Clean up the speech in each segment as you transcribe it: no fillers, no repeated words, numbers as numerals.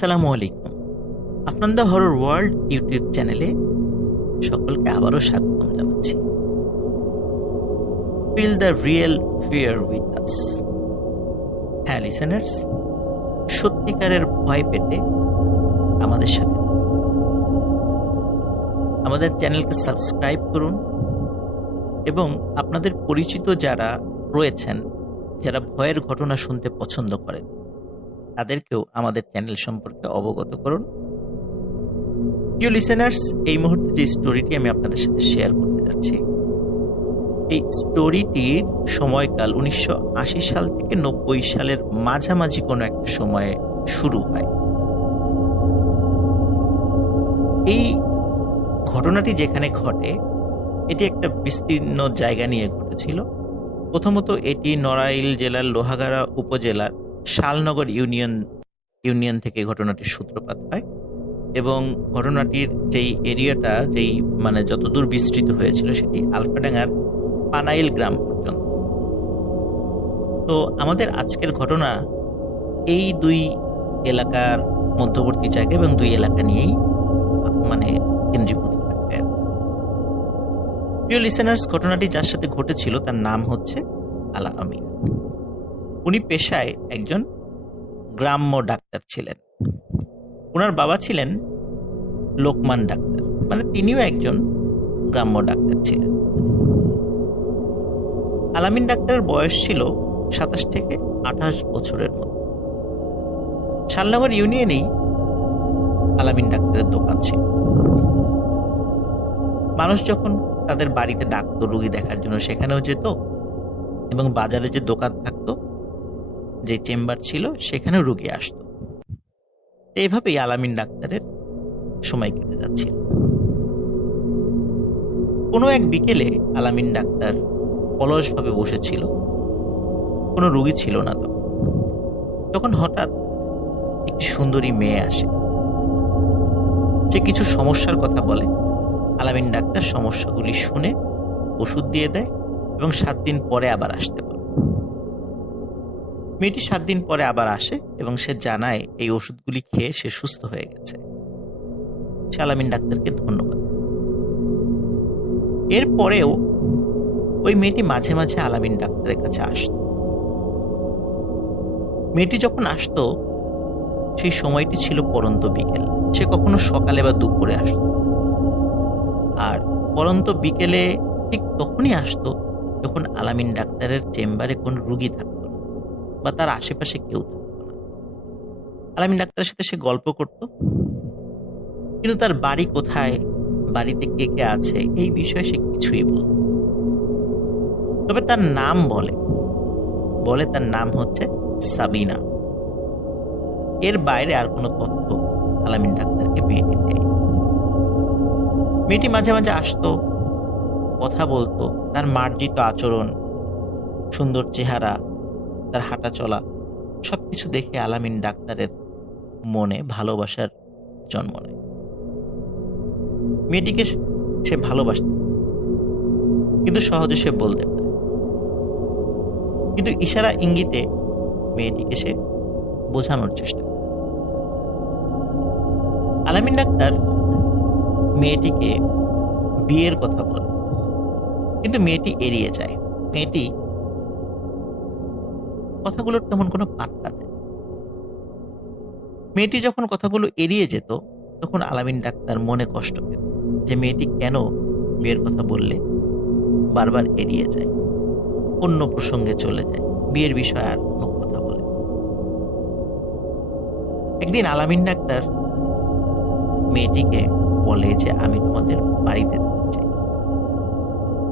আসসালামু আলাইকুম। Afnan the horror world YouTube চ্যানেলে সকলকে আবারও স্বাগতম জানাচ্ছি। Feel the real fear with us. হ্যাঁ লিসেনার্স, সত্যিকারের ভয় পেতে আমাদের সাথে আমাদের চ্যানেলকে সাবস্ক্রাইব করুন এবং আপনাদের পরিচিত যারা রয়েছেন, যারা ভয়ের ঘটনা শুনতে পছন্দ করেন, তাদেরকেও আমাদের চ্যানেল সম্পর্কে অবগত করুন। প্রিয় লিসেনার্স, এই মুহূর্তে যে স্টোরিটি আমি আপনাদের সাথে শেয়ার করতে যাচ্ছি, এই স্টোরিটির সময়কাল 1980 সাল থেকে 90 সালের মাঝামাঝি কোনো একটা সময়ে শুরু হয়। এই ঘটনাটি যেখানে ঘটে, এটি একটা বিস্তীর্ণ জায়গা নিয়ে ঘটেছিল। প্রথমত এটি নড়াইল জেলার লোহাগাড়া উপজেলার শালনগর ইউনিয়ন থেকে ঘটনাটির সূত্রপাত হয় এবং ঘটনাটির যেই এরিয়াটা, যতদূর বিস্তৃত হয়েছিল সেটি আলফাডাঙ্গার পানাইল গ্রাম পর্যন্ত। তো আমাদের আজকের ঘটনা এই দুই এলাকার মধ্যবর্তী জায়গা এবং দুই এলাকা নিয়েই কেন্দ্রীভূত থাকবে। প্রিয় লিসেনার্স, ঘটনাটি যার সাথে ঘটেছিল তার নাম হচ্ছে আলা আমিন। উনি পেশায় একজন গ্রাম্য ডাক্তার ছিলেন। ওনার বাবা ছিলেন লোকমান ডাক্তার, তিনিও একজন গ্রাম্য ডাক্তার ছিলেন। আলামিন ডাক্তারের বয়স ছিল 27 থেকে 28 বছরের মতো। শালনগর ইউনিয়নেই আলামিন ডাক্তারের দোকান ছিল। মানুষ যখন তাদের বাড়িতে ডাকতো রোগী দেখার জন্য, সেখানেও যেত এবং বাজারে যে দোকান থাকতো, যে চেম্বার ছিল, সেখানেও রোগী আসতো। এইভাবেই আলামিন ডাক্তারের সময় কেটে যাচ্ছিল। কোনো এক বিকেলে আলামিন ডাক্তার অলসভাবে বসেছিল, কোনো রোগী ছিল না। তখন হঠাৎ একটি সুন্দরী মেয়ে আসে, যে কিছু সমস্যার কথা বলে। আলামিন ডাক্তার সমস্যাগুলি শুনে ওষুধ দিয়ে দেয় এবং 7 দিন পরে আবার আসতে বলে। মেয়েটি 7 দিন পরে আবার আসে এবং সে জানায় এই ওষুধগুলি খেয়ে সে সুস্থ হয়ে গেছে। সে আলামিন ডাক্তারকে ধন্যবাদ। এরপরেও ওই মেয়েটি মাঝে মাঝে আলামিন ডাক্তারের কাছে আসত। মেয়েটি যখন আসতো, সেই সময়টি ছিল পরন্ত বিকেল। সে কখনো সকালে বা দুপুরে আসতো, আর পরন্ত বিকেলে ঠিক তখনই আসতো যখন আলামিন ডাক্তারের চেম্বারে কোনো রোগী থাকতো না বা তার আশেপাশে কেউ থাকতো না। আলামিন ডাক্তারের সাথে সে গল্প করত, কিন্তু তার বাড়ি কোথায়, বাড়িতে কে কে আছে, এই বিষয়ে সে কিছুই বলত। তবে তার নাম বলে তার নাম হচ্ছে সাবিনা। এর বাইরে আর কোনো তথ্য আলামিন ডাক্তারকে মেয়েটি দেয়। মেয়েটি মাঝে মাঝে আসতো, কথা বলতো। তার মার্জিত আচরণ, সুন্দর চেহারা, তার হাঁটা চলা, সবকিছু দেখে আলামিন ডাক্তারের মনে ভালোবাসার জন্ম নেয়। মেয়েটিকে সে ভালোবাসত, কিন্তু সহজে সে বলতে পারে। কিন্তু ইশারা ইঙ্গিতে মেয়েটিকে সে বোঝানোর চেষ্টা করে। আলামিন ডাক্তার মেয়েটিকে বিয়ের কথা বলে, কিন্তু মেয়েটি এড়িয়ে যায়। মেয়েটি কথাগুলোর তেমন কোনো পাত্তা দেয়। মেয়েটি যখন কথাগুলো এড়িয়ে যেত, তখন আলামিন ডাক্তার মনে কষ্ট পেত যে মেয়েটি কেন বিয়ের কথা বললে বারবার এড়িয়ে যায়, অন্য প্রসঙ্গে চলে যায়, বিয়ের বিষয়ে আর কোনো কথা বলে। একদিন আলামিন ডাক্তার মেয়েটিকে বলে যে আমি তোমাদের বাড়িতে যেতে চাই।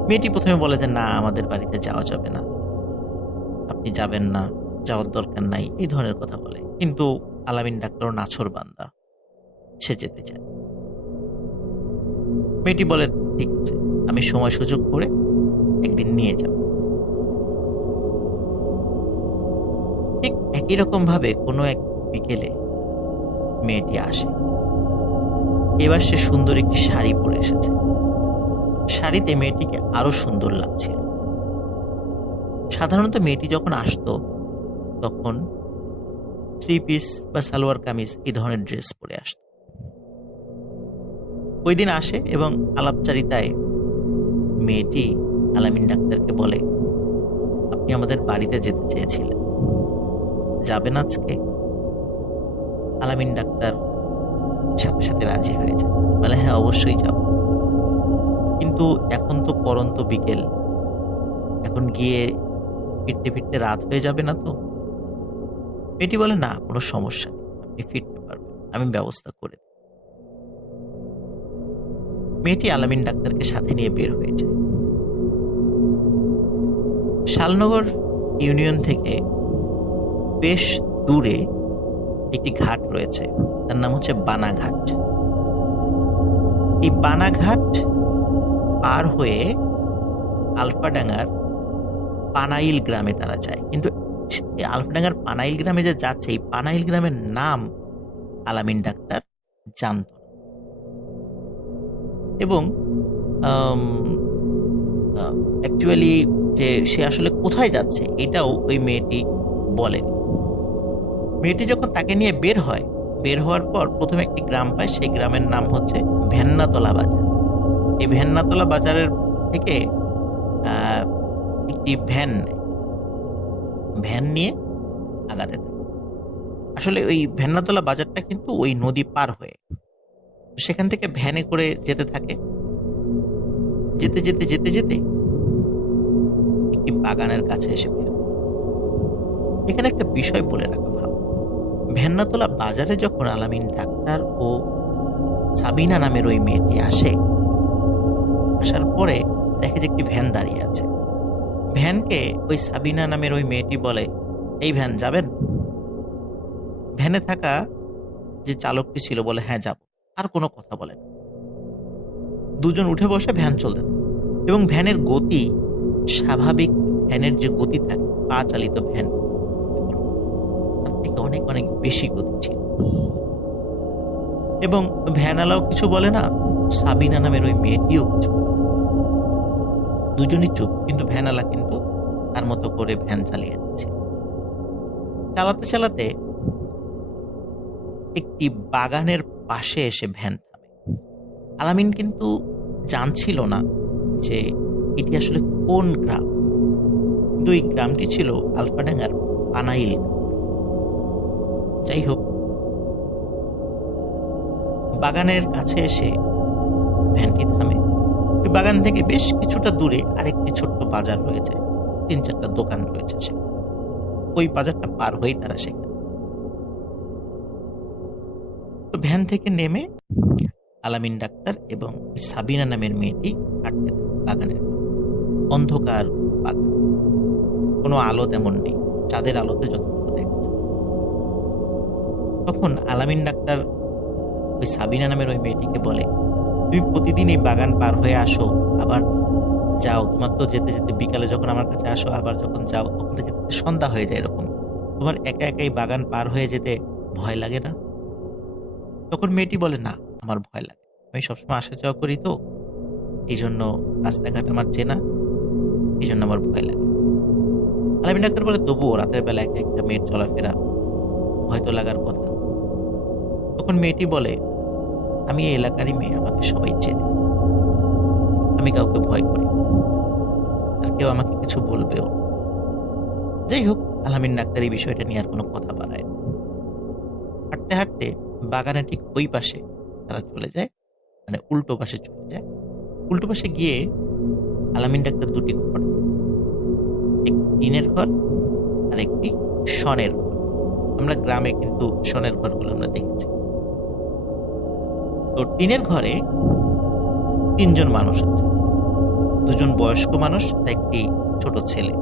মেয়েটি প্রথমে বলে যে না, আমাদের বাড়িতে যাওয়া যাবে না, আপনি যাবেন না, যাওয়ার দরকার নাই, এই ধরনের কথা বলে। কিন্তু আলামিন ডাক্তারও নাছোড় বান্দা, সে যেতে চায়। মেয়েটি বলে ঠিক আছে, আমি সময় সুযোগ করে একদিন নিয়ে যাব। ঠিক একই রকম ভাবে কোনো এক বিকেলে মেয়েটি আসে। এবার সে সুন্দর একটি শাড়ি পরে এসেছে। শাড়িতে মেয়েটিকে আরো সুন্দর লাগছিল। সাধারণত মেয়েটি যখন আসতো, তখন থ্রি পিস বা সালোয়ার কামিজ এই ধরনের ড্রেস পরে আসত। ওই দিন আসে এবং আলাপচারিতায় মেয়েটি আলামিন ডাক্তারকে বলে, আপনি আমাদের বাড়িতে যেতে চেয়েছিলেন, যাবেন আজকে? আলামিন ডাক্তার সাথে সাথে রাজি হয়ে যায়, বলে হ্যাঁ অবশ্যই যাব, কিন্তু এখন তো পরন্ত বিকেল, এখন গিয়ে ফিরতে ফিরতে রাত হয়ে যাবে না তো? মেয়েটি বলে না, কোনো সমস্যা নেই, আপনি ফিরতে পারবেন, আমি ব্যবস্থা করে দেব। মেয়েটি আলামিন ডাক্তারকে সাথে নিয়ে বের হয়ে যায়। শালনগর ইউনিয়ন থেকে বেশ দূরে একটি ঘাট রয়েছে, তার নাম হচ্ছে বানাঘাট। এই বানাঘাট পার হয়ে আলফাডাঙ্গার পানাইল গ্রামে তারা যায়, কিন্তু এই আলফাডাঙ্গার পানাইল গ্রামে যে যাচ্ছে, এই পানাইল গ্রামের নাম আলামিন ডাক্তার জানত না। এবং অ্যাকচুয়ালি যে সে আসলে কোথায় যাচ্ছে এটাও ওই মেয়েটি বলেনি। মেয়েটি যখন তাকে নিয়ে বের হওয়ার পর প্রথমে একটি গ্রাম পায়, সেই গ্রামের নাম হচ্ছে ভেন্নাতলা বাজার। এই ভেন্নাতলা বাজারের থেকে একটি ভ্যান নিয়ে আগাতে থাকে। আসলে ওই ভেন্নাতলা বাজারটা কিন্তু ওই নদী পার হয়ে, সেখান থেকে ভ্যানে করে যেতে থাকে। যেতে যেতে যেতে যেতে একটি বাগানের কাছে এসে ফেলে। এখানে একটা বিষয় বলে রাখা ভালো, ভেন্নাতলা বাজারে যখন আলামিন ডাক্তার ও সাবিনা নামের ওই মেয়েটি আসার পরে দেখে যে একটি ভ্যান দাঁড়িয়ে আছে। ভ্যানকে ওই সাবিনা নামের ওই মেয়েটি বলে, এই ভ্যান যাবেন? ভ্যানে থাকা যে চালকটি ছিল বলে হ্যাঁ যাব, আর কোনো কথা বলে না। দুজন উঠে বসে ভ্যান চলতে থাকে এবং ভ্যানের গতি স্বাভাবিক ভ্যানের যে গতি থাকে, পা চালিত ভ্যান, তার থেকে অনেক অনেক বেশি গতি ছিল। এবং ভ্যানওয়ালাও কিছু বলে না, সাবিনা নামের ওই মেয়েটিও কিছু, দুজনই চুপ, কিন্তু ভ্যানওয়ালা কিন্তু তার মতো করে ভ্যান চালিয়ে যাচ্ছে। চালাতে চালাতে একটি বাগানের পাশে এসে ভ্যান থামে। আলামিন কিন্তু জানছিল না যে এটি আসলে কোন গ্রাম, কিন্তু এই গ্রামটি ছিল আলফাডাঙ্গার পানাইল। যাই হোক, বাগানের কাছে এসে ভ্যানটি থামে। ওই বাগান থেকে বেশ কিছুটা দূরে আরেকটি ছোট্ট বাজার রয়েছে, 3-4টা দোকান রয়েছে। সে ওই বাজারটা পার হয়েই তারা সেখানে। তো ভ্যান থেকে নেমে আলামিন ডাক্তার এবং সাবিনা নামের মেয়েটি হাঁটতে থাকে বাগানের। অন্ধকার বাগান, কোনো আলো তেমন নেই, চাঁদের আলোতে যতটুকু দেখা যায়। তখন আলামিন ডাক্তার ওই সাবিনা নামের ওই মেয়েটিকে বলে, তুমি প্রতিদিন এই বাগান পার হয়ে আসো, আবার যাও, তোমার তো যেতে যেতে বিকালে যখন আমার কাছে আসো, আবার যখন যাও তখন তো যেতে সন্ধ্যা হয়ে যায়, এরকম তোমার একা একা এই বাগান পার হয়ে যেতে ভয় লাগে না? তখন মেয়েটি বলে, না আমার ভয় লাগে, আমি সবসময় আসা যাওয়া করি, তো এই জন্য রাস্তাঘাট আমার চেনা, এই জন্য আমার ভয় লাগে। আলামিন ডাক্তার বলে, তবুও রাতের বেলা একা একটা মেয়ের চলাফেরা হয়তো লাগার কথা। তখন মেয়েটি বলে, আমি এই এলাকারই মেয়ে, আমাকে সবাই চেনে, আমি কাউকে ভয় করি, আর কেউ আমাকে কিছু বলবেও। যাই হোক, আলামিন ডাক্তার এই বিষয়টা নিয়ে আর কোনো কথা বাড়ায়। হাঁটতে হাঁটতে বাগানের ঠিক ওই পাশে তারা চলে যায়, মানে উল্টো পাশে চলে যায়। উল্টো পাশে গিয়ে আলামিন ডাক্তার দুটি ঘর, একটি টিনের ঘর আর একটি শনের ঘর। আমরা গ্রামে কিন্তু শনের ঘরগুলো আমরা দেখেছি। তো টিনের ঘরে 3 জন মানুষ আছে, 2 জন বয়স্ক মানুষ আর একটি ছোট ছেলে।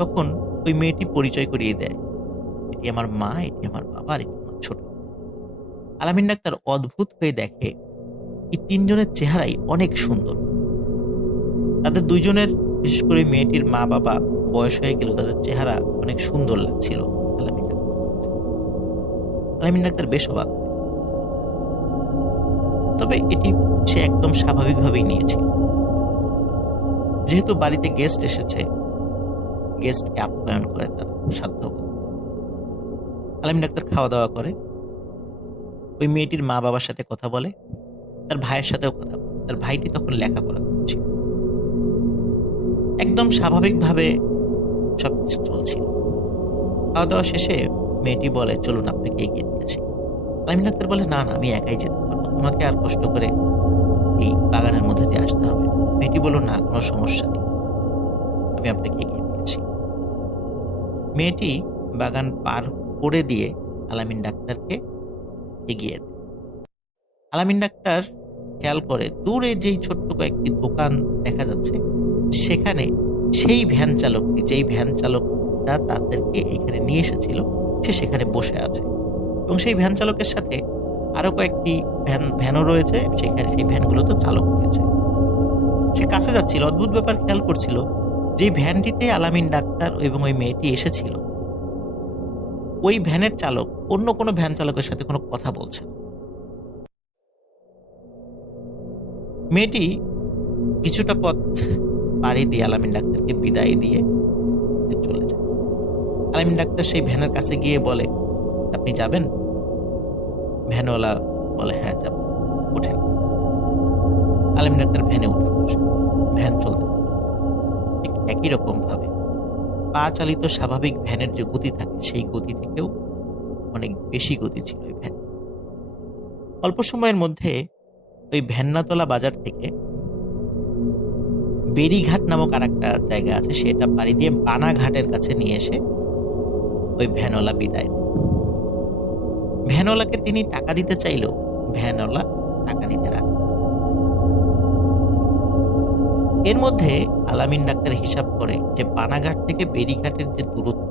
তখন ওই মেয়েটি পরিচয় করিয়ে দেয়, এটি আমার মা, এটি আমার বাবা, আর এটি আমার ছোট। আলামিন ডাক্তার অদ্ভুত হয়ে দেখে এই 3 জনের চেহারাই অনেক সুন্দর। তাদের 2 জনের, বিশেষ করে মেয়েটির মা বাবা বয়স হয়ে গেল, তাদের চেহারা অনেক সুন্দর লাগছিল আলামিন ডাক্তার বেশ অবাক। তবে এটি সে একদম স্বাভাবিকভাবেই নিয়েছিল, যেহেতু বাড়িতে গেস্ট এসেছে, গেস্টকে আপ্যায়ন করে তারা সাধ্য। আলামিন ডাক্তার খাওয়া দাওয়া করে, ওই মেয়েটির মা বাবার সাথে কথা বলে, তার ভাইয়ের সাথেও কথা বলে। তার ভাইটি তখন লেখাপড়া করছিল। একদম স্বাভাবিকভাবে সবকিছু চলছিল। খাওয়া দাওয়া শেষে মেয়েটি বলে, চলুন আপনাকে এগিয়ে দিয়ে আসি। আলামিন ডাক্তার বলে, না না, আমি একাই যেতে পারবো, তোমাকে আর কষ্ট করে এই বাগানের মধ্যে দিয়ে আসতে হবে না। মেয়েটি বলল, না, কোনো সমস্যা নেই, আমি আপনাকে এগিয়ে দিয়ে আসি। মেয়েটি বাগান পার করে দিয়ে আলামিন ডাক্তারকে এগিয়ে দেয়। আলামিন ডাক্তার খেয়াল করে দূরে যেই ছোট্ট কয়েকটি দোকান দেখা যাচ্ছে, সেখানে সেই ভ্যান চালকটি, যেই ভ্যান চালকটা তাদেরকে এখানে নিয়ে এসেছিল, সে সেখানে বসে আছে এবং সেই ভ্যান চালকের সাথে আরো কয়েকটি ভ্যানও রয়েছে, সেখানে সেই ভ্যানগুলো তো চালক রয়েছে। সে কাছে যাচ্ছিল, অদ্ভুত ব্যাপার খেয়াল করছিল, যে ভ্যানটিতে আলামিন ডাক্তার এবং ওই মেয়েটি এসেছিল, ওই ভ্যানের চালক অন্য কোনো ভ্যান চালকের সাথে কোনো কথা বলছে না। মেয়েটি কিছুটা পথ পাড়ি দিয়ে আলামিন ডাক্তারকে বিদায় দিয়ে চলে যায়। আলামিন ডাক্তার সেই ভ্যানের কাছে গিয়ে বলে, আপনি যাবেন? ভ্যানওয়ালা বলে, হ্যাঁ যাব, ওঠেন। আলামিন ডাক্তার ভ্যানে উঠে বসে, ভ্যান চলতে ঠিক একই রকম ভাবে পা চালিত স্বাভাবিক ভ্যানের যে গতি থাকে, সেই গতি থেকেও অনেক বেশি গতি ছিল ওই ভ্যান। অল্প সময়ের মধ্যে ওই ভ্যান্নাতলা বাজার থেকে বেরিঘাট নামক আর একটা জায়গা আছে, সেটা পাড়ি দিয়ে বানাঘাটের কাছে নিয়ে এসে ওই ভ্যানওয়ালা বিদায় নেয়। ভ্যানওয়ালাকে তিনি টাকা দিতে চাইলেও ভ্যানওয়ালা টাকা নিতে রাজি। এর মধ্যে আলামিন ডাক্তার হিসাব করে যে বানাঘাট থেকে বেরিঘাটের যে দূরত্ব,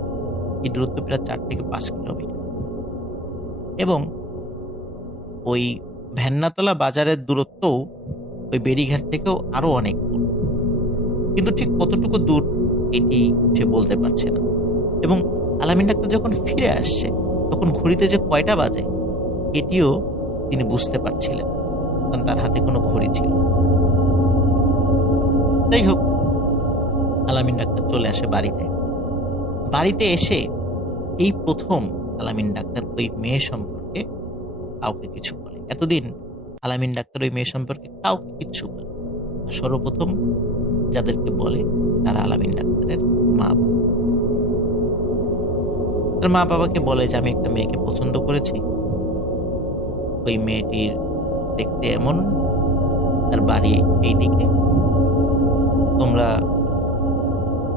এই দূরত্ব প্রায় 4 থেকে 5 কিলোমিটার এবং ওই ভ্যান্নাতলা বাজারের দূরত্বও ওই বেরিঘাট থেকেও আরো অনেক দূর, কিন্তু ঠিক কতটুকু দূর এটি সে বলতে পারছে না। এবং আলামিন ডাক্তার যখন ফিরে আসছে, তখন ঘড়িতে যে কয়টা বাজে এটিও তিনি বুঝতে পারছিলেন, কারণ তার হাতে কোনো ঘড়ি ছিল। যাই হোক, আলামিন ডাক্তার চলে আসে বাড়িতে। বাড়িতে এসে এই প্রথম আলামিন ডাক্তার ওই মেয়ে সম্পর্কে কাউকে কিছু বলে। এতদিন আলামিন ডাক্তার ওই মেয়ে সম্পর্কে কাউকে কিচ্ছু বলে। সর্বপ্রথম যাদেরকে বলে তারা আলামিন ডাক্তারের মা বাবা। তার মা বাবাকে বলে যে আমি একটা মেয়েকে পছন্দ করেছি, ওই মেয়েটির দেখতে এমন, তার বাড়ি এই দিকে, তোমরা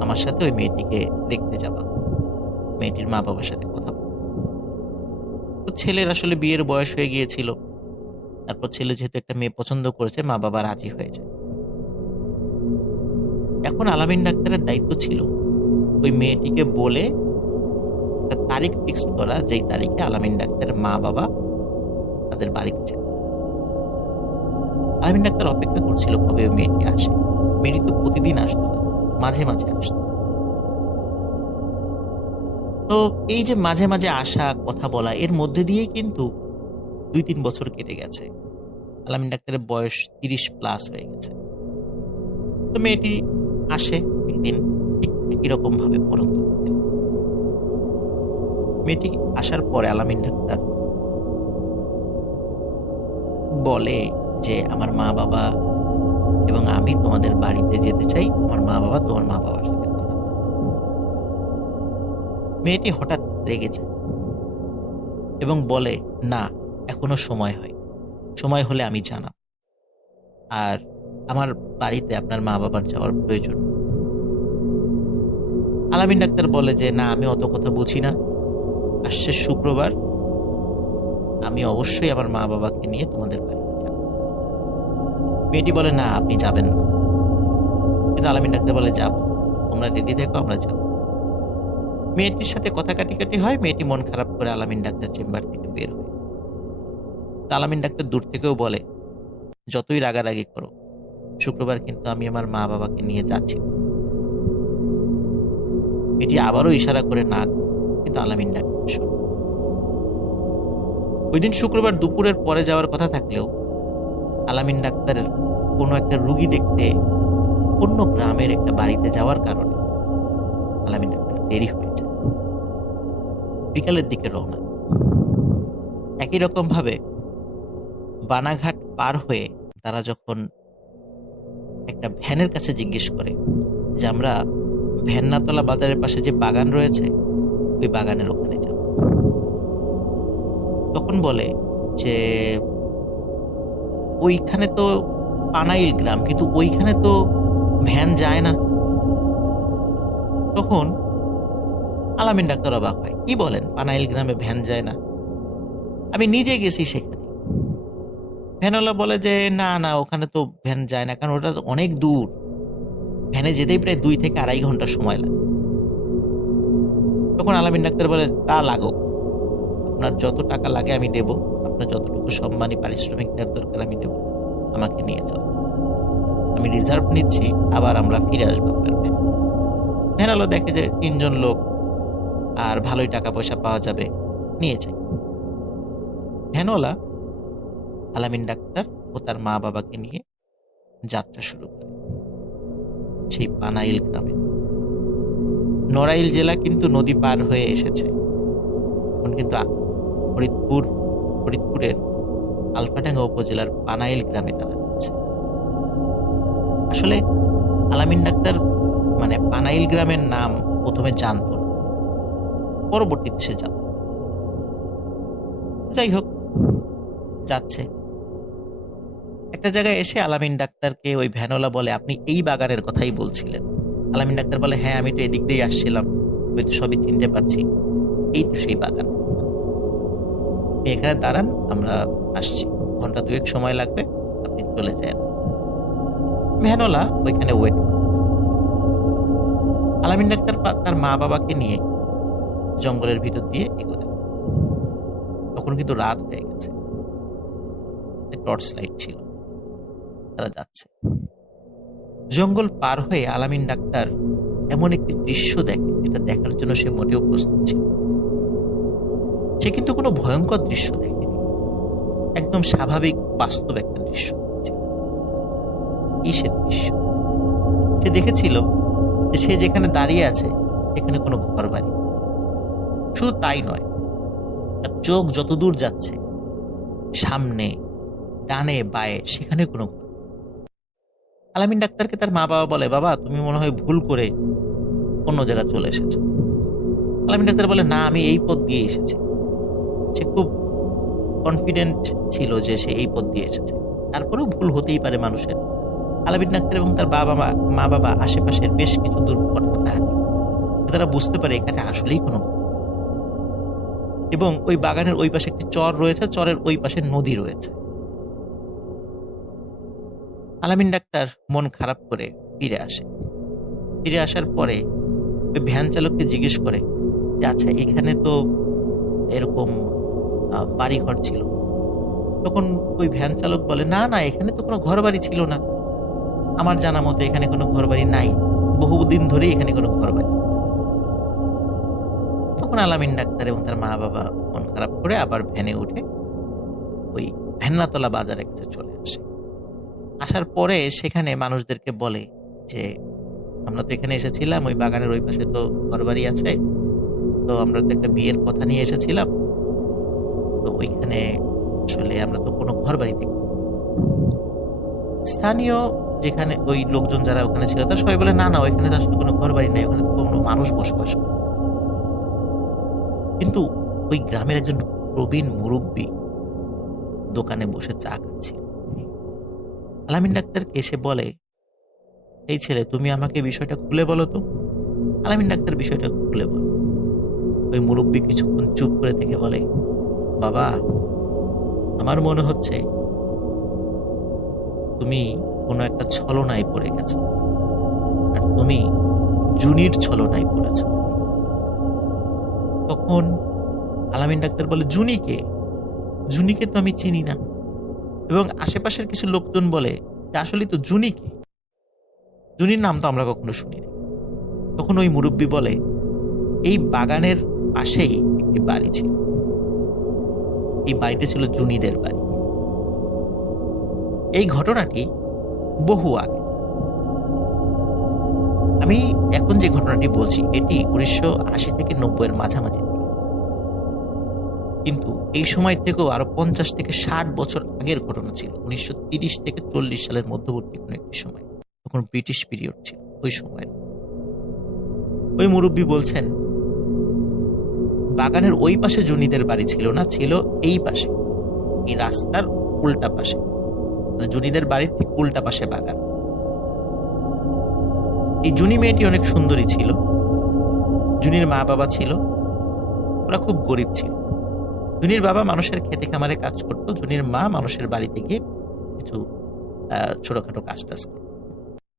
আমার সাথে ওই মেয়েটিকে দেখতে যাবা, মেয়েটির মা বাবার সাথে কথা বল। তো ছেলের আসলে বিয়ের বয়স হয়ে গিয়েছিল, তারপর ছেলে যেহেতু একটা মেয়ে পছন্দ করেছে, মা বাবা রাজি হয়ে যায়। এখন আলামিন ডাক্তারের দায়িত্ব ছিল ওই মেয়েটিকে বলে একটা তারিখ ফিক্সড করা, যেই তারিখে আলামিন ডাক্তারের মা বাবা তাদের বাড়িতে যেত। আলামিন ডাক্তার অপেক্ষা করছিল কবে ওই মেয়েটি আসে। মেয়েটি তো প্রতিদিন আসতো না, মাঝে মাঝে আসতো। তো এই যে মাঝে মাঝে আসা, কথা বলা, এর মধ্যে দিয়েই কিন্তু 2-3 বছর কেটে গেছে। আলামিন ডাক্তারের বয়স 30+ হয়ে গেছে। তো মেয়েটি আসে একদিন, ঠিক একই রকম ভাবে পরন্ত বিকেল। মেয়েটি আসার পরে আলামিন ডাক্তার বলে যে আমার মা বাবা এবং আমি তোমাদের বাড়িতে যেতে চাই, আমার মা বাবা তোমার মা বাবার সাথে কথা বলে। মেয়েটি হঠাৎ রেগে যায় এবং বলে, না, এখনো সময় হয়, সময় হলে আমি জানাব, আর আমার বাড়িতে আপনার মা বাবার যাওয়ার প্রয়োজন। আলামিন ডাক্তার বলে যে না, আমি অত কথা বুঝি না, আসছে শুক্রবার, আমি অবশ্যই আমার মা বাবাকে নিয়ে তোমাদের বাড়িতে যাব। মেয়েটি বলে, না, আপনি যাবেন না। কিন্তু আলামিন ডাক্তার বলে, যাব, তোমরা রেডি থেকো, আমরা যাব। মেয়েটির সাথে কথা কাটি হয়। মেয়েটি মন খারাপ করে আলামিন ডাক্তার চেম্বার থেকে বের হয়। আলামিন ডাক্তার দূর থেকেও বলে, যতই রাগারাগি করো, শুক্রবার কিন্তু আমি আমার মা বাবাকে নিয়ে যাচ্ছি। মেয়েটি আবারও ইশারা করে না, কিন্তু আলামিন ডাক্তার শোনে। ওই দিন শুক্রবার দুপুরের পরে যাওয়ার কথা থাকলেও আলামিন ডাক্তারের কোনো একটা রুগী দেখতে অন্য গ্রামের একটা বাড়িতে যাওয়ার কারণে আলামিন ডাক্তার দেরি হয়ে যায়। বিকালের দিকে রওনা। একই রকম ভাবে বানাঘাট পার হয়ে তারা যখন একটা ভ্যানের কাছে জিজ্ঞেস করে যে আমরা ভ্যান্নাতলা বাজারের পাশে যে বাগান রয়েছে ওই বাগানের ওখানে যাব, তখন বলে যে ওইখানে তো পানাইল গ্রাম, কিন্তু ওইখানে তো ভ্যান যায় না। তখন আলামিন ডাক্তার অবাক হয়, কি বলেন পানাইল গ্রামে ভ্যান যায় না? আমি নিজে গেছি সেখানে। ভ্যানওয়ালা বলে যে না না, ওখানে তো ভ্যান যায় না, কারণ ওটা অনেক দূর, ভ্যানে যেতেই প্রায় 2 থেকে 2.5 ঘন্টা সময় লাগে। তখন আলামিন ডাক্তার বলে তা লাগুক, আপনার যত টাকা লাগে আমি দেব, আপনার যতটুকু সম্মানী পারিশ্রমিক দেওয়ার দরকার আমি দেব, আমাকে নিয়ে যাও, আমি রিজার্ভ নিচ্ছি, আবার আমরা ফিরে আসবো আপনার ভ্যানে। ভ্যানওয়ালা দেখে যে 3 জন লোক আর ভালোই টাকা পয়সা পাওয়া যাবে, নিয়ে যায়। ভ্যানওয়ালা আলামিন ডাক্তার ও তার মা বাবাকে নিয়ে যাত্রা শুরু করে সেই পানাইল গ্রামে। নড়াইল জেলা কিন্তু নদী পার হয়ে এসেছে, এখন কিন্তু ফরিদপুরের আলফাডাঙ্গা উপজেলার পানাইল গ্রামে তারা যাচ্ছে। আসলে আলামিন ডাক্তার মানে পানাইল গ্রামের নাম প্রথমে জানতো না, পরবর্তীতে সে জানত। যাই হোক, যাচ্ছে। একটা জায়গায় এসে আলামিন ডাক্তারকে ওই ভ্যানওয়ালা বলে আপনি এই বাগানের কথাই বলছিলেন? আলামিন ডাক্তার বলে হ্যাঁ, আমি তো এদিক দিয়ে আসছিলাম, আমি তো সবই চিনতে পারছি, এই তো সেই বাগান, আপনি এখানে দাঁড়ান, আমরা আসছি, 1-2 ঘন্টা সময় লাগবে, আপনি চলে যান। ভ্যানওয়ালা ওইখানে ওয়েট করবে। আলামিন ডাক্তার তার মা বাবাকে নিয়ে জঙ্গলের ভিতর দিয়ে এগোতে। তখন কিন্তু রাত হয়ে গেছে, টর্চ লাইট ছিল, তারা যাচ্ছে। জঙ্গল পার হয়ে আলামিন ডাক্তার এমন একটি দৃশ্য দেখে যেটা দেখার জন্য সে মোটেও প্রস্তুত ছিল। সে কিন্তু কোনো ভয়ঙ্কর দৃশ্য দেখেনি, একদম স্বাভাবিক বাস্তব একটা দৃশ্য দেখছে। কি সে দৃশ্য? সে দেখেছিল যে সে যেখানে দাঁড়িয়ে আছে এখানে কোনো ঘর বাড়ি। শুধু তাই নয়, চোখ যতদূর যাচ্ছে সামনে, ডানে বায়ে, সেখানে কোনো ঘর। আলামিন ডাক্তারকে তার মা বাবা বলে বাবা তুমি মনে হয় ভুল করে অন্য জায়গা চলে এসেছো। আলামিন ডাক্তার বলে না, আমি এই পথ দিয়ে এসেছি। সে খুব কনফিডেন্ট ছিল যে সে এই পথ দিয়ে এসেছে, তারপরেও ভুল হতেই পারে মানুষের। আলামিন ডাক্তার এবং তার মা বাবা আশেপাশের বেশ কিছু দূর হাঁটাহাঁটি, তারা বুঝতে পারে এখানে আসলেই কোনো, এবং ওই বাগানের ওই পাশে একটি চর রয়েছে, চরের ওই পাশে নদী রয়েছে। আলামিন ডাক্তার মন খারাপ করে ফিরে আসে। ফিরে আসার পরে ওই ভ্যান চালককে জিজ্ঞেস করে যে আচ্ছা এখানে তো এরকম বাড়িঘর ছিল। তখন ওই ভ্যান চালক বলে না না, এখানে তো কোনো ঘর বাড়ি ছিল না, আমার জানা মতো এখানে কোনো ঘর বাড়ি নাই, বহুদিন ধরেই এখানে কোনো ঘর বাড়ি। তখন আলামিন ডাক্তার এবং তার মা বাবা মন খারাপ করে আবার ভ্যানে উঠে ওই ভ্যান্নাতলা বাজারের কাছে চলে আসে। আসার পরে সেখানে মানুষদেরকে বলে যে আমরা তো এখানে এসেছিলাম, ওই বাগানের ওই পাশে তো ঘরবাড়ি আছে, তো আমরা তো একটা বিয়ের কথা নিয়ে এসেছিলাম, তো ওইখানে আসলে আমরা তো কোনো ঘরবাড়ি দেখি। স্থানীয় যেখানে ওই লোকজন যারা ওখানে ছিল তারা সবাই বলে না না, ওইখানে তো আসলে কোনো ঘরবাড়ি নেই, ওখানে তো কোনো মানুষ বসবাস করে। কিন্তু ওই গ্রামের একজন প্রবীণ মুরব্বী দোকানে বসে চা খাচ্ছে। আলামিন ডাক্তারকে এসে বলে এই ছেলে তুমি আমাকে বিষয়টা খুলে বলো তো। আলামিন ডাক্তার বিষয়টা খুলে বলে। ওই মুরব্বী কিছুক্ষণ চুপ করে থেকে বলে বাবা আমার মনে হচ্ছে তুমি কোনো একটা ছলনায় পড়ে গেছো, আর তুমি জুনির ছলনায় পড়েছ। তখন আলামিন ডাক্তার বলে জুনিকে? জুনিকে তো আমি চিনি না, এবং আশেপাশের কিছু লোকজন বলে আসলে তো জুনিকে, জুনির নাম তো আমরা কখনো শুনিনি। তখন ওই মুরব্বী বলে এই বাগানের পাশেই একটি বাড়ি ছিল, এই বাড়িটা ছিল জুনিদের বাড়ি। এই ঘটনাটি বহু আগে, আমি এখন যে ঘটনাটি বলছি এটি 1980 থেকে 90-এর মাঝামাঝি দিকে। কিন্তু এই সময় থেকেও আরো 50 থেকে 60 বছর আগের ঘটনা ছিল। 1930 থেকে 40 সালের মধ্যবর্তী কোন একটি সময়, তখন ব্রিটিশ পিরিয়ড ছিল ওই সময়। ওই মুরব্বী বলছেন, বাগানের ওই পাশে জুনিদের বাড়ি ছিল না, ছিল এই পাশে, এই রাস্তার উল্টা পাশে, জুনিদের বাড়ির ঠিক উল্টা পাশে বাগান। এই জুনি মেয়েটি অনেক সুন্দরী ছিল। জুনির মা বাবা ছিল, ওরা খুব গরিব ছিল। জুনির বাবা মানুষের খেতে খামারে কাজ করত, জুনির মা মানুষের বাড়িতে গিয়ে কিছু ছোটখাটো কাজ টাজ করত।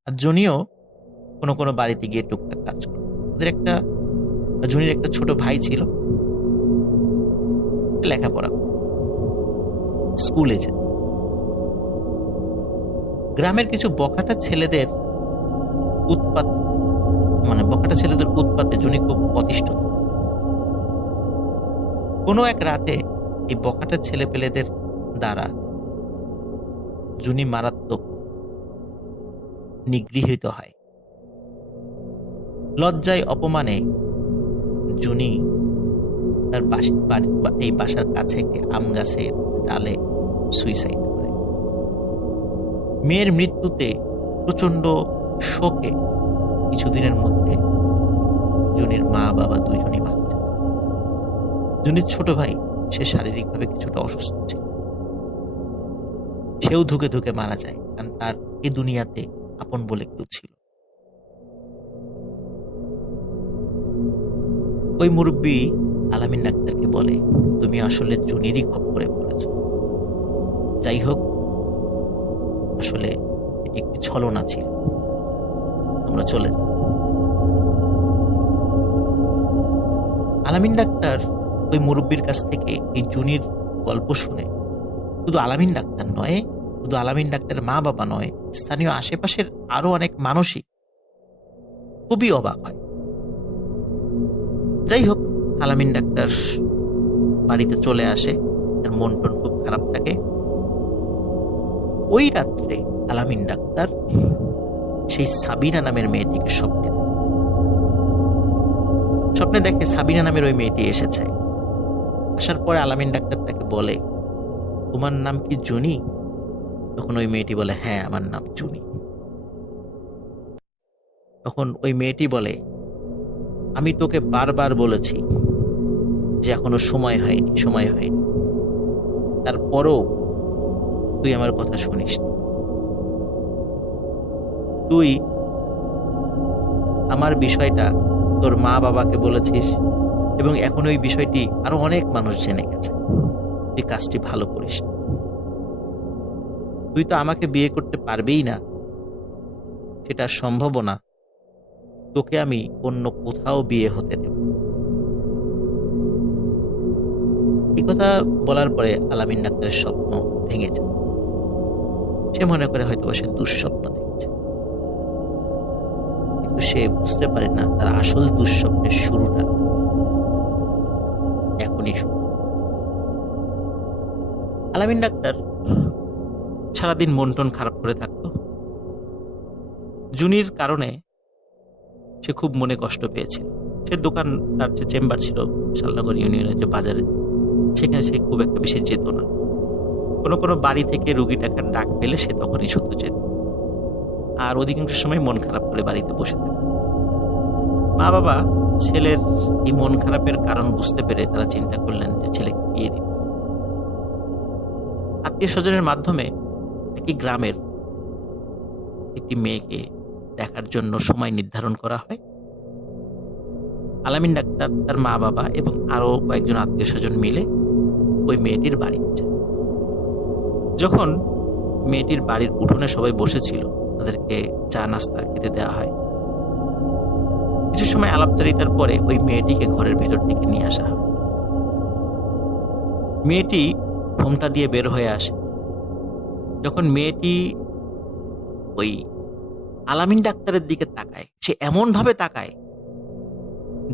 আর জুনিও কোনো কোনো বাড়িতে গিয়ে টুকটাক কাজ করত। জুনির একটা ছোট ভাই ছিল, লেখাপড়া স্কুলে যেত। গ্রামের কিছু বখাটা ছেলেদের উৎপাতে জুনি খুব অতিষ্ঠ। কোনো এক রাতে এই বখাটা ছেলেপেলেদের দ্বারা জুনি মারাত্মক নিগৃহীত হয়। লজ্জায় অপমানে জুনি তার এই বাসার কাছে একটি আম গাছের ডালে সুইসাইড করে। মেয়ের মৃত্যুতে প্রচন্ড শোকে কিছুদিনের মধ্যে জুনির মা বাবা দুইজনই মারা যায়। জুনির ছোট ভাই, সে শারীরিকভাবে কিছুটা অসুস্থ ছিল, সেও ধুকে ধুকে মারা যায়, কারণ তার এই দুনিয়াতে আপন বলে কেউ ছিল। ওই মুরব্বী আলামিন ডাক্তারকে বলে, তুমি আসলে জুনিরই খপ্পরে পড়েছ। যাই হোক, আসলে এটি একটি ছলনা ছিল, আমরা চলে যাই। আলামিন ডাক্তার ওই মুরব্বীর কাছ থেকে এই জুনির গল্প শুনে শুধু আলামিন ডাক্তার নয়, শুধু আলামিন ডাক্তারের মা বাবা নয়, স্থানীয় আশেপাশের আরো অনেক মানুষই খুবই অবাক হয়। যাই হোক, আলামিন ডাক্তার বাড়িতে চলে আসে, তার মন টন খুব খারাপ থাকে। ওই রাত্রে আলামিন ডাক্তার সেই সাবিনা নামের মেয়েটিকে স্বপ্নে দেখে সাবিনা নামের ওই মেয়েটি এসেছে। আসার পরে আলামিন ডাক্তার তাকে বলে, তোমার নাম কি জুনি? তখন ওই মেয়েটি বলে, হ্যাঁ, আমার নাম জুনি। তখন ওই মেয়েটি বলে, আমি তোকে বারবার বলেছি যে এখনো সময় হয়নি, তারপরও তুই আমার কথা শুনিস। তুই আমার বিষয়টা তোর মা বাবাকে বলেছিস এবং এখন ওই বিষয়টি আরো অনেক মানুষ জেনে গেছে। তুই কাজটি ভালো করিস। তুই তো আমাকে বিয়ে করতে পারবেই না, সেটা সম্ভব না। তোকে আমি অন্য কোথাও বিয়ে হতে দেব। এই কথা বলার পরে আলামিন ডাক্তারের স্বপ্ন ভেঙে যায়। সে মনে করে হয়তো সে দুঃস্বপ্ন দেখছে, কিন্তু সে বুঝতে পারে না তার আসল দুঃস্বপ্নের শুরুটা এখনই শুরু। আলামিন ডাক্তার সারাদিন মন টন খারাপ করে থাকতো। জুনির কারণে সে খুব মনে কষ্ট পেয়েছিল। সে দোকান, তার যে চেম্বার ছিল শালনগর ইউনিয়নের যে বাজারে, সেখানে সে খুব একটা বেশি যেত না। কোনো বাড়ি থেকে রুগী ডাকার ডাক পেলে সে তখনই শুধু যেত, আর অধিকাংশ সময় মন খারাপ করে বাড়িতে বসে থাকে। মা বাবা ছেলের এই মন খারাপের কারণ বুঝতে পেরে তারা চিন্তা করলেন যে ছেলেকে বিয়ে দিতে হবে। আত্মীয় স্বজনের মাধ্যমে একই গ্রামের একটি মেয়েকে দেখার জন্য সময় নির্ধারণ করা হয়। আলামিন ডাক্তার, তার মা বাবা এবং আরো কয়েকজন আত্মীয় স্বজন মিলে ওই মেয়েটির বাড়িতে যায়। যখন মেয়েটির বাড়ির উঠোনে সবাই বসেছিল, তাদেরকে চা নাস্তা খেতে দেওয়া হয়। কিছু সময় আলাপচারিতার পরে ওই মেয়েটিকে ঘরের ভেতর থেকে নিয়ে আসা হয়। মেয়েটি ঘোমটা দিয়ে বের হয়ে আসে। যখন মেয়েটি ওই আলামিন ডাক্তারের দিকে তাকায়, সে এমন ভাবে তাকায়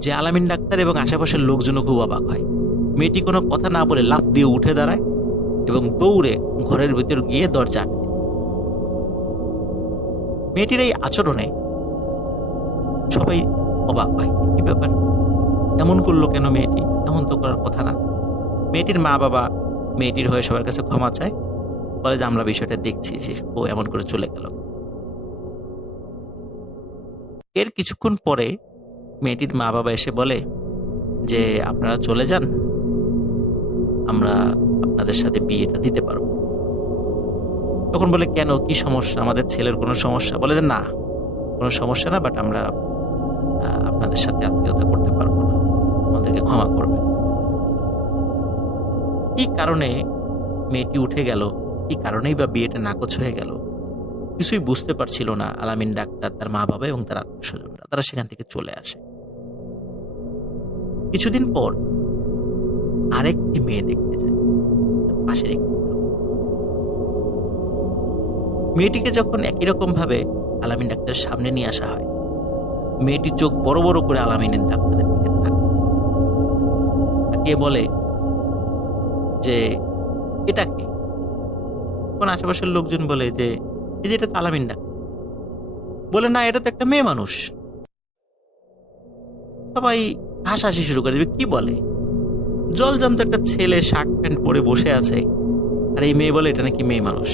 যে আলামিন ডাক্তার এবং আশেপাশের লোকজনও খুব অবাক হয়। মেয়েটি কোনো কথা না বলে লাফ দিয়ে উঠে দাঁড়ায় এবং দৌড়ে ঘরের ভেতর গিয়ে দরজা আটকে। মেয়েটির এই আচরণে সবাই অবাক হয়, কি ব্যাপার, এমন করলো কেন মেয়েটি? এমন তো করার কথা না। মেয়েটির মা বাবা মেয়েটির হয়ে সবার কাছে ক্ষমা চায়, বলে যে আমরা বিষয়টা দেখছি যে ও এমন করে চলে গেল। এর কিছুক্ষণ পরে মেয়েটির মা বাবা এসে বলে যে আপনারা চলে যান, আমরা আপনাদের সাথে বিয়েটা দিতে পারবো। তখন বলে কেন, কি সমস্যা, আমাদের ছেলের কোনো সমস্যা? বলে যে না, কোনো সমস্যা না, বাট আমরা আপনাদের সাথে আত্মীয়তা করতে পারবো না, আমাদেরকে ক্ষমা করবেন। কি কারণে মেয়েটি উঠে গেল, কি কারণেই বা বিয়েটা নাকচ হয়ে গেল, কিছুই বুঝতে পারছিল না আলামিন ডাক্তার, তার মা বাবা এবং তার আত্মীয় স্বজনরা। তারা সেখান থেকে চলে আসে। কিছুদিন পর আরেকটি মেয়ে দেখতে যায় পাশের একটি গ্রাম। মেয়েটিকে যখন একই রকম ভাবে আলামিন ডাক্তারের সামনে নিয়ে আসা হয়, মেয়েটি চোখ বড় বড় করে আলামিনের ডাক্তারের দিকে তাকিয়ে বলে যে এটা কে? কোন আশেপাশের লোকজন বলে যে এই যে এটা তো আলামিন ডাক্তার। বলে না, এটা তো একটা মেয়ে মানুষ। সবাই হাসাহাসি শুরু করে দেবে, কি বলে, জলজান্ত একটা ছেলে শার্ট প্যান্ট পরে বসে আছে, আর এই মেয়ে বলে এটা নাকি মেয়ে মানুষ।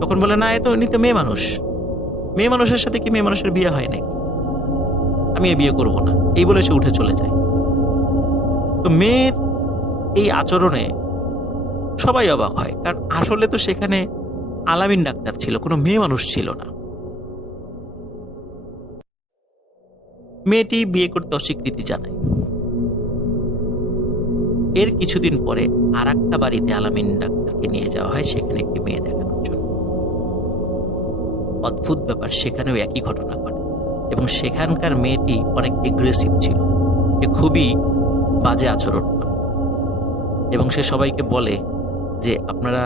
তখন বলে না, এ তো উনি তো মেয়ে মানুষ, মেয়ে মানুষের সাথে কি মেয়ে মানুষের বিয়ে হয় নাকি, আমি এ বিয়ে করব না, এই বলে সে উঠে চলে যায়। তো মেয়ের এই আচরণে সবাই অবাক হয়, কারণ আসলে তো সেখানে আলামিন ডাক্তার ছিল, কোনো মেয়ে মানুষ ছিল না। মেয়েটি বিয়ে করতে অস্বীকৃতি জানায়। এর কিছুদিন পরে আর একটা বাড়িতে আলামিন ডাক্তারকে নিয়ে যাওয়া হয়, সেখানে একটি মেয়ে দেখানোর জন্য। অদ্ভুত ব্যাপার, সেখানেও একই ঘটনা ঘটে, এবং সেখানকার মেয়েটি অনেক এগ্রেসিভ ছিল, সে খুবই বাজে আচরণ করে, এবং সে সবাইকে বলে যে আপনারা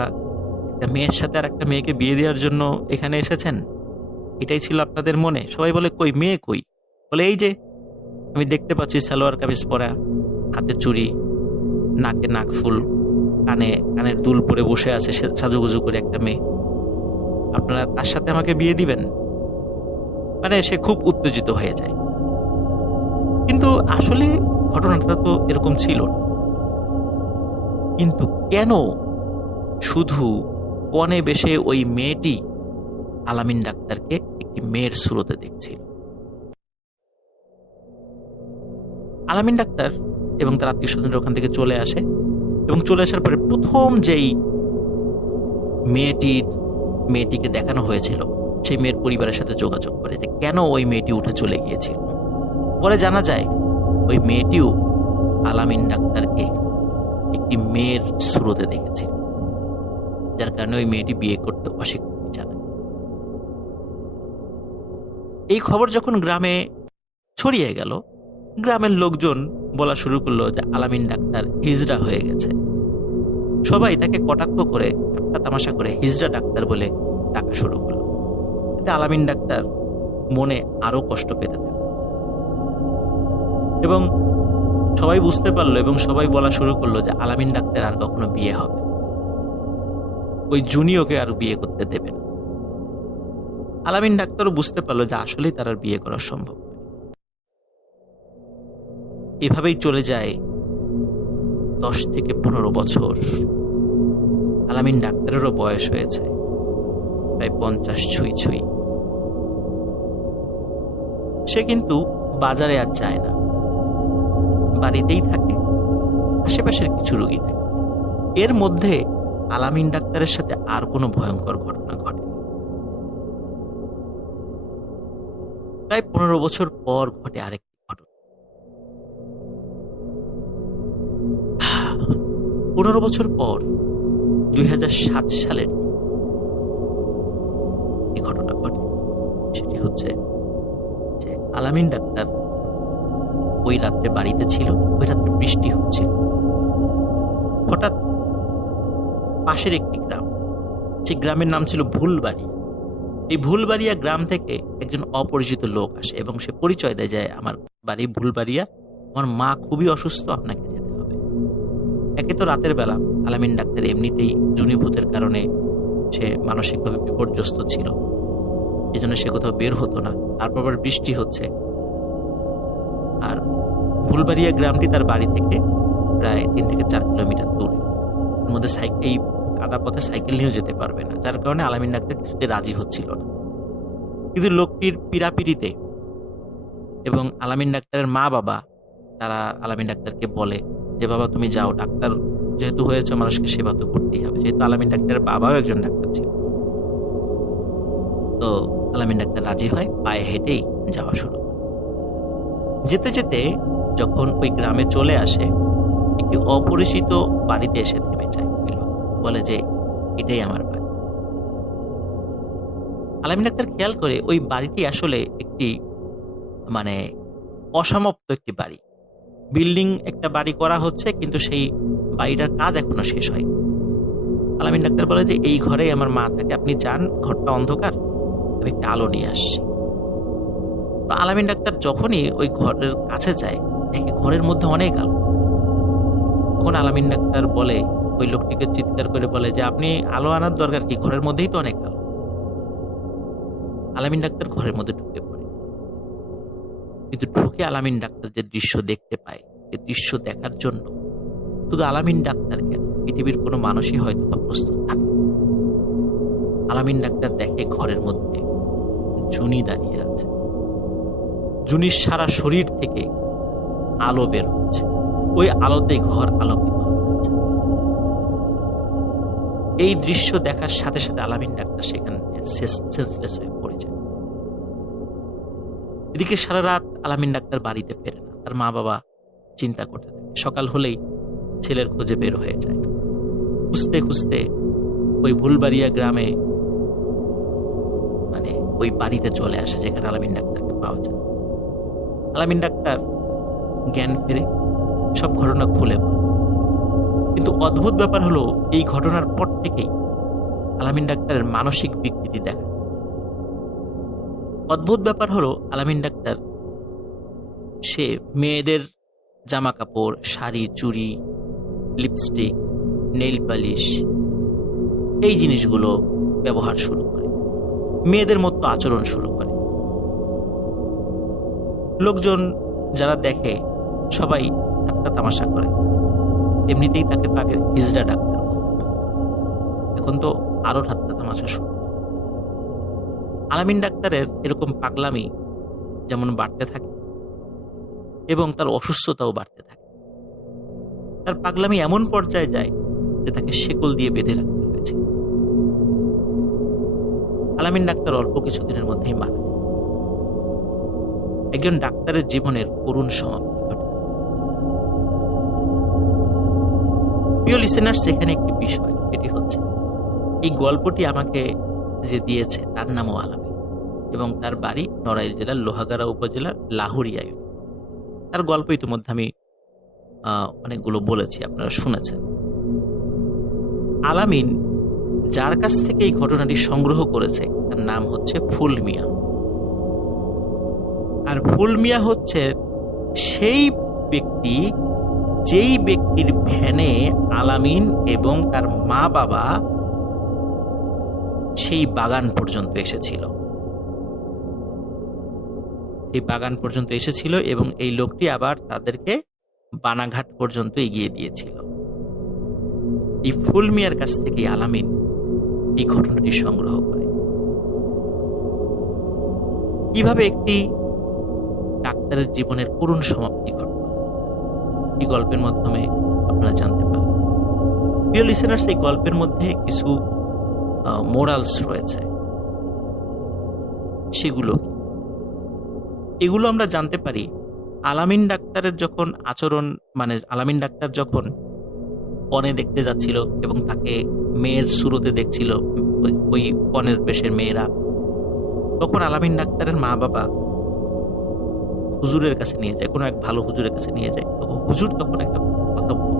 একটা মেয়ের সাথে আর একটা মেয়েকে বিয়ে দেওয়ার জন্য এখানে এসেছেন, এটাই ছিল আপনাদের মনে? সবাই বলে কই মেয়ে কই? বলে এই যে আমি দেখতে পাচ্ছি সালোয়ার কামিজ পরা, হাতে চুড়ি, নাকে নাকফুল, কানের দুল পরে বসে আছে সাজুগুজু করে একটা মেয়ে, আপনারা তার সাথে আমাকে বিয়ে দিবেন? মানে সে খুব উত্তেজিত হয়ে যায়। কিন্তু আসলে ঘটনাটা তো এরকম ছিল না। কিন্তু কেন শুধু কনে বেশে ওই মেয়েটি আলামিন ডাক্তারকে একটি মেয়ের সুরতে দেখছিল? আলামিন ডাক্তার এবং তার আত্মীয় স্বজনরা ওখান থেকে চলে আসে, এবং চলে আসার পরে প্রথম যেই মেয়েটিকে দেখানো হয়েছিল, সেই মেয়ের পরিবারের সাথে যোগাযোগ করে যে কেন ওই মেয়েটি উঠে চলে গিয়েছিল। পরে জানা যায় ওই মেয়েটিও আলামিন ডাক্তারকে একটি মেয়ের সুরতে দেখেছিল, যার কারণে ওই মেয়েটি বিয়ে করতে অস্বীকৃতি জানায়। এই খবর যখন গ্রামে ছড়িয়ে গেল, গ্রামের লোকজন বলা শুরু করলো যে আলামিন ডাক্তার হিজড়া হয়ে গেছে। সবাই তাকে কটাক্ষ করে, ঠাট্টা তামাশা করে হিজড়া ডাক্তার বলে ডাকা শুরু করলো। এতে আলামিন ডাক্তার মনে আরো কষ্ট পেতে থাকে, এবং সবাই বুঝতে পারলো, এবং সবাই বলা শুরু করলো যে আলামিন ডাক্তার আর কখনো বিয়ে হবে, ওই জুনিয়রকে আর বিয়ে করতে দেবে না। আলামিন ডাক্তারও বুঝতে পারলো যে আসলেই তার আর বিয়ে করা সম্ভব নয়। এভাবেই চলে যায় 10 থেকে 15 বছর। আলামিন ডাক্তারেরও বয়স হয়েছে প্রায় 50 ছুঁই ছুঁই। সে কিন্তু বাজারে আর যায় না, বাড়িতেই থাকে, আশেপাশের কিছু রোগী থাকে। এর মধ্যে আলামিন ডাক্তারের সাথে আর কোনো ভয়ঙ্কর ঘটনা ঘটেনি। প্রায় 15 বছর পর ঘটে আরেকটি ঘটনা। 15 বছর পর 2007 সালের এই ঘটনা ঘটে। সেটি হচ্ছে যে আলামিন ডাক্তার ওই রাত্রে বাড়িতে ছিল, ওই রাত্রে বৃষ্টি হচ্ছিল। হঠাৎ পাশের একটি গ্রাম, সেই গ্রামের নাম ছিল ভুলবাড়ি। এই ভুলবাড়িয়া গ্রাম থেকে একজন অপরিচিত লোক আসে, এবং সে পরিচয় দেয় যে আমার বাড়ি ভুলবাড়িয়া, আমার মা খুবই অসুস্থ, আপনাকে যেতে হবে। একে তো রাতের বেলা, আলামিন ডাক্তার এমনিতেই জুনিভূতের কারণে সে মানসিকভাবে বিপর্যস্ত ছিল, এই জন্য সে কোথাও বের হতো না। তারপর আবার বৃষ্টি হচ্ছে, আর ভুলবাড়িয়া গ্রামটি তার বাড়ি থেকে প্রায় 3 থেকে 4 কিলোমিটার দূরে। এর মধ্যে এই কাদা পথে সাইকেল নিয়েও যেতে পারবে না, যার কারণে আলামিন ডাক্তার কিছুতে রাজি হচ্ছিল না। কিন্তু লোকটির পীড়াপিড়িতে এবং আলামিন ডাক্তারের মা বাবা তারা আলামিন ডাক্তারকে বলে যে, বাবা তুমি যাও, ডাক্তার যেহেতু হয়েছে মানুষকে সেবা তো করতেই হবে। যেহেতু আলামিন ডাক্তারের বাবাও একজন ডাক্তার ছিল, তো আলামিন ডাক্তার রাজি হয়, পায়ে হেঁটেই যাওয়া শুরু করে। যেতে যেতে যখন ওই গ্রামে চলে আসে, একটি অপরিচিত বাড়িতে এসে থেমে যায়। বলে যে এটাই আমার বাড়ি। আলামিন ডাক্তার খেয়াল করে ওই বাড়িটি আসলে একটি মানে অসমাপ্ত একটি বাড়ি। বিল্ডিং একটা বাড়ি করা হচ্ছে, কিন্তু সেই বাড়িটার কাজ এখনো শেষ হয়। আলামিন ডাক্তার বলে যে এই ঘরেই আমার মা থাকে, আপনি যান, ঘরটা অন্ধকার, আমি একটা আলো নিয়ে আসছি। তো আলামিন ডাক্তার যখনই ওই ঘরের কাছে যায়, দেখে ঘরের মধ্যে অনেক আলো। তখন আলামিন ডাক্তার বলে, ওই লোকটিকে চিৎকার করে বলে যে, আপনি আলো আনার দরকার কি, ঘরের মধ্যেই তো অনেক আলো। আলামিন ডাক্তার ঘরের মধ্যে ঢুকে পড়ে, কিন্তু ঢুকে আলামিন ডাক্তার যে দৃশ্য দেখতে পায়, এই দৃশ্য দেখার জন্য শুধু আলামিন ডাক্তার কেন, পৃথিবীর কোনো মানুষই হয়তো বা প্রস্তুত থাকে। আলামিন ডাক্তার দেখে ঘরের মধ্যে জুনি দাঁড়িয়ে আছে। জুনির সারা শরীর থেকে আলো বের হচ্ছে, ওই আলোতে ঘর আলোকিত হয়ে যাচ্ছে। এই দৃশ্য দেখার সাথে সাথে আলামিন ডাক্তার সেখানে সেন্সলেস হয়ে পড়ে যায়। এদিকে সারা রাত আলামিন ডাক্তার বাড়িতে ফেরে না, তার মা বাবা চিন্তা করতে থাকে। সকাল হলেই ছেলের খোঁজে বের হয়ে যায়। খুঁজতে খুঁজতে ওই ভুলবাড়িয়া গ্রামে ওই বাড়িতে চলে আসে যেখানে আলামিন ডাক্তারকে পাওয়া যায়। আলামিন ডাক্তার জ্ঞান ফেরে, সব ঘটনা খুলে বলে। কিন্তু অদ্ভুত ব্যাপার হলো, এই ঘটনার পর থেকেই আলামিন ডাক্তারের মানসিক বিকৃতি দেখা যায়। অদ্ভুত ব্যাপার হলো, আলামিন ডাক্তার সে মেয়েদের জামা কাপড়, শাড়ি, চুড়ি, লিপস্টিক, নেইল পালিশ, এই জিনিসগুলো ব্যবহার শুরু করে, মেয়েদের মতো আচরণ শুরু করে। লোকজন যারা দেখে সবাই ঠাট্টা তামাশা করে। এমনিতেই তাকে হিজড়া ডাক্তার বলত, এখন তো আরো ঠাট্টা তামাশা শুরু। আলামিন ডাক্তারের এরকম পাগলামি যেমন বাড়তে থাকে এবং তার অসুস্থতাও বাড়তে থাকে। তার পাগলামি এমন পর্যায়ে যায় যে তাকে শেকল দিয়ে বেঁধে রাখতে হয়েছে। আলামিন ডাক্তার অল্প কিছুদিনের মধ্যেই মারা যায়। একজন ডাক্তারের জীবনের করুণ সমাপ্তি ঘটে। প্রিয় লিসেনার্স, সেখানে একটি বিষয়, এটি হচ্ছে এই গল্পটি আমাকে যে দিয়েছে তার নামও আলামিন এবং তার বাড়ি নড়াইল জেলার লোহাগাড়া উপজেলার লাহুরিয়া ইউনিয়ন। তার গল্প ইতিমধ্যে আমি অনেকগুলো বলেছি, আপনারা শুনেছেন। আলামিন যার কাছ থেকে এই ঘটনাটি সংগ্রহ করেছে তার নাম হচ্ছে ফুল মিয়া। আর ফুল মিয়া হচ্ছে সেই ব্যক্তি যেই ব্যক্তির ভ্যানে আলামিন এবং তার মা বাবা সেই বাগান পর্যন্ত এসেছিল। এই বাগান পর্যন্ত এসেছিল এবং এই লোকটি আবার তাদেরকে বানাঘাট পর্যন্ত এগিয়ে দিয়েছিল। এই ফুল মিয়ার কাছ থেকে আলামিন এই ঘটনাটি সংগ্রহ করে। কিভাবে একটি ডাক্তারের জীবনের করুণ সমাপ্তি ঘটল, এই গল্পের মাধ্যমে আপনারা জানতে পারলেন। প্রিয় লিসেনার্স, এই গল্পের মধ্যে কিছু মোরালস রয়েছে। সেগুলো এগুলো আমরা জানতে পারি আলামিন ডাক্তারের যখন আচরণ, আলামিন ডাক্তার যখন পণে দেখতে যাচ্ছিল এবং তাকে মেয়ের শুরুতে দেখছিল ওই পণের বেশের মেয়েরা, তখন আলামিন ডাক্তারের মা বাবা হুজুরের কাছে নিয়ে যায়, কোনো এক ভালো হুজুরের কাছে নিয়ে যায়। তখন হুজুর তখন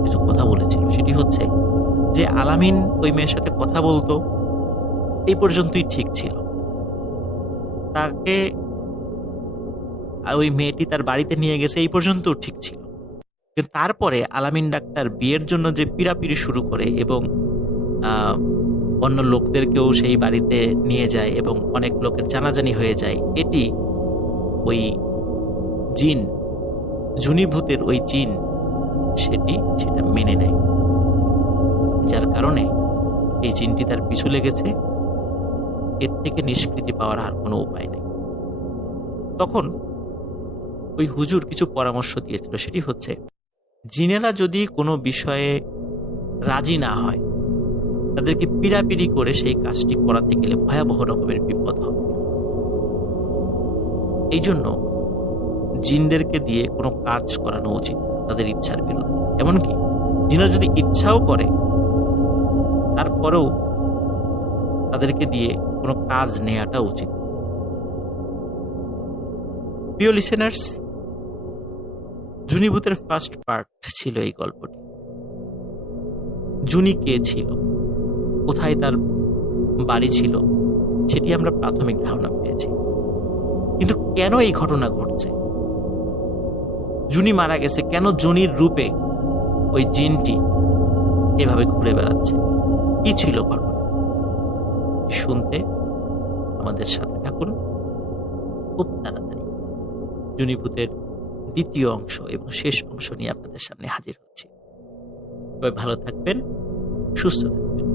কিছু কথা বলেছিল, সেটি হচ্ছে যে আলামিন ওই মেয়ের সাথে কথা বলতো, এই পর্যন্তই ঠিক ছিল। তাকে ওই মেয়েটি তার বাড়িতে নিয়ে গেছে, এই পর্যন্ত ঠিক ছিল। কিন্তু তারপরে আলামিন ডাক্তার বিয়ের জন্য যে পিড়াপিড়ি শুরু করে এবং অন্য লোকদেরকেও সেই বাড়িতে নিয়ে যায় এবং অনেক লোকের জানাজানি হয়ে যায়, এটি ওই জিন, জুনিভূতের ওই জিন সেটা মেনে নেয়, যার কারণে এই জিনটি তার পিছু লেগেছে। এর থেকে নিষ্কৃতি পাওয়ার আর কোনো উপায় নেই। তখন ওই হুজুর কিছু পরামর্শ দিয়েছিল, সেটি হচ্ছে জিনেরা যদি কোনো বিষয়ে রাজি না হয়, তাদেরকে পিড়াপিড়ি করে সেই কাজটি করাতে গেলে ভয়াবহ রকমের বিপদ হবে। এই জন্য জিনদেরকে দিয়ে কোনো কাজ করানো উচিত তাদের ইচ্ছার বিরুদ্ধে। এমনকি জিনরা যদি ইচ্ছাও করে, তারপরেও তাদেরকে দিয়ে কোনো কাজ নেওয়াটা উচিত। প্রিয় লিসেনার্স, জুনিভূতের ফার্স্ট পার্ট ছিল এই গল্পটি। জুনি কে ছিল, কোথায় তার বাড়ি ছিল, সেটি আমরা প্রাথমিক ধারণা পেয়েছি। কিন্তু কেন এই ঘটনা ঘটছে, জুনি মারা গেছে, কেন জুনির রূপে ওই জিনটি এভাবে ঘুরে বেড়াচ্ছে, কি ছিল ঘটনা, শুনতে আমাদের সাথে থাকুন। খুব তাড়াতাড়ি জুনিভূতের দ্বিতীয় অংশ এবং শেষ অংশ নিয়ে আপনাদের সামনে হাজির হচ্ছি। ভালো থাকবেন, সুস্থ থাকবেন।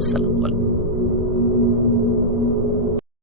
আসসালামু আলাইকুম।